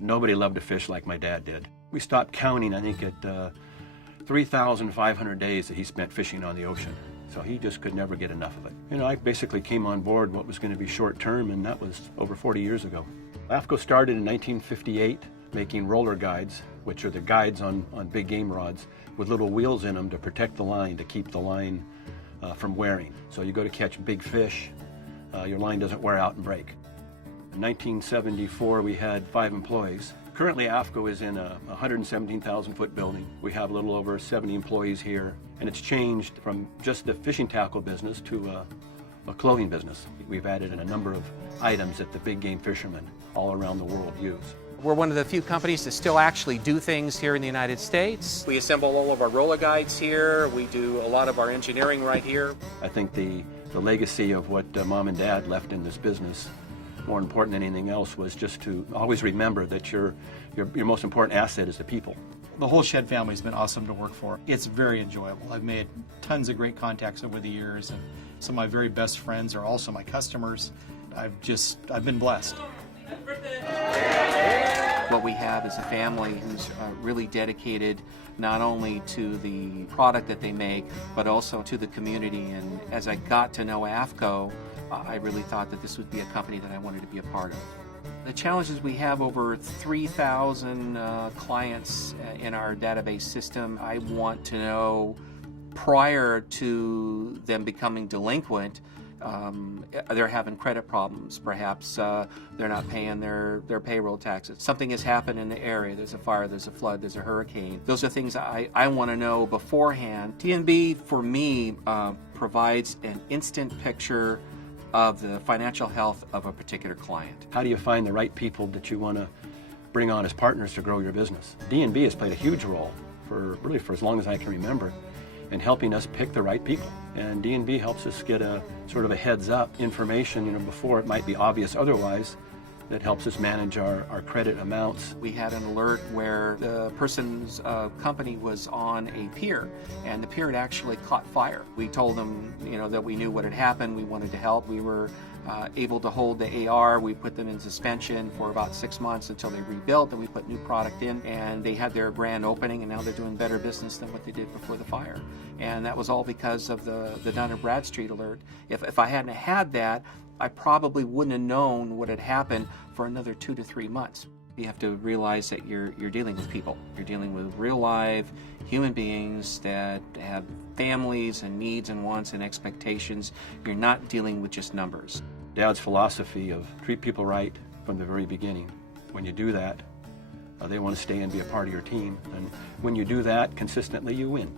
Nobody loved to fish like my dad did. We stopped counting, I think, at 3,500 days that he spent fishing on the ocean. So he just could never get enough of it. You know, I basically came on board what was going to be short term, and that was over 40 years ago. AFTCO started in 1958 making roller guides, which are the guides on big game rods, with little wheels in them to protect the line, to keep the line from wearing. So you go to catch big fish, your line doesn't wear out and break. In 1974, we had 5 employees. Currently, AFTCO is in a 117,000-foot building. We have a little over 70 employees here, and it's changed from just the fishing tackle business to a clothing business. We've added in a number of items that the big game fishermen all around the world use. We're one of the few companies that still actually do things here in the United States. We assemble all of our roller guides here. We do a lot of our engineering right here. I think the legacy of what Mom and Dad left in this business, more important than anything else, was just to always remember that your most important asset is the people. The whole Shed family has been awesome to work for. It's very enjoyable. I've made tons of great contacts over the years, and some of my very best friends are also my customers. I've been blessed. What we have is a family who's really dedicated not only to the product that they make, but also to the community. And as I got to know AFTCO, I really thought that this would be a company that I wanted to be a part of. The challenges: we have over 3,000 clients in our database system. I want to know, prior to them becoming delinquent, they're having credit problems. Perhaps they're not paying their payroll taxes. Something has happened in the area. There's a fire, there's a flood, there's a hurricane. Those are things I want to know beforehand. D&B, for me, provides an instant picture of the financial health of a particular client. How do you find the right people that you want to bring on as partners to grow your business? D&B has played a huge role for as long as I can remember in helping us pick the right people. And D&B helps us get a sort of a heads up information, before it might be obvious otherwise, that helps us manage our credit amounts. We had an alert where the person's company was on a pier, and the pier had actually caught fire. We told them, that we knew what had happened. We wanted to help. We were able to hold the AR. We put them in suspension for about 6 months until they rebuilt, and we put new product in, and they had their grand opening, and now they're doing better business than what they did before the fire. And that was all because of the Dun & Bradstreet alert. If I hadn't had that, I probably wouldn't have known what had happened for another 2 to 3 months. You have to realize that you're dealing with people. You're dealing with real live human beings that have families and needs and wants and expectations. You're not dealing with just numbers. Dad's philosophy of treat people right from the very beginning. When you do that, they want to stay and be a part of your team. And when you do that consistently, you win.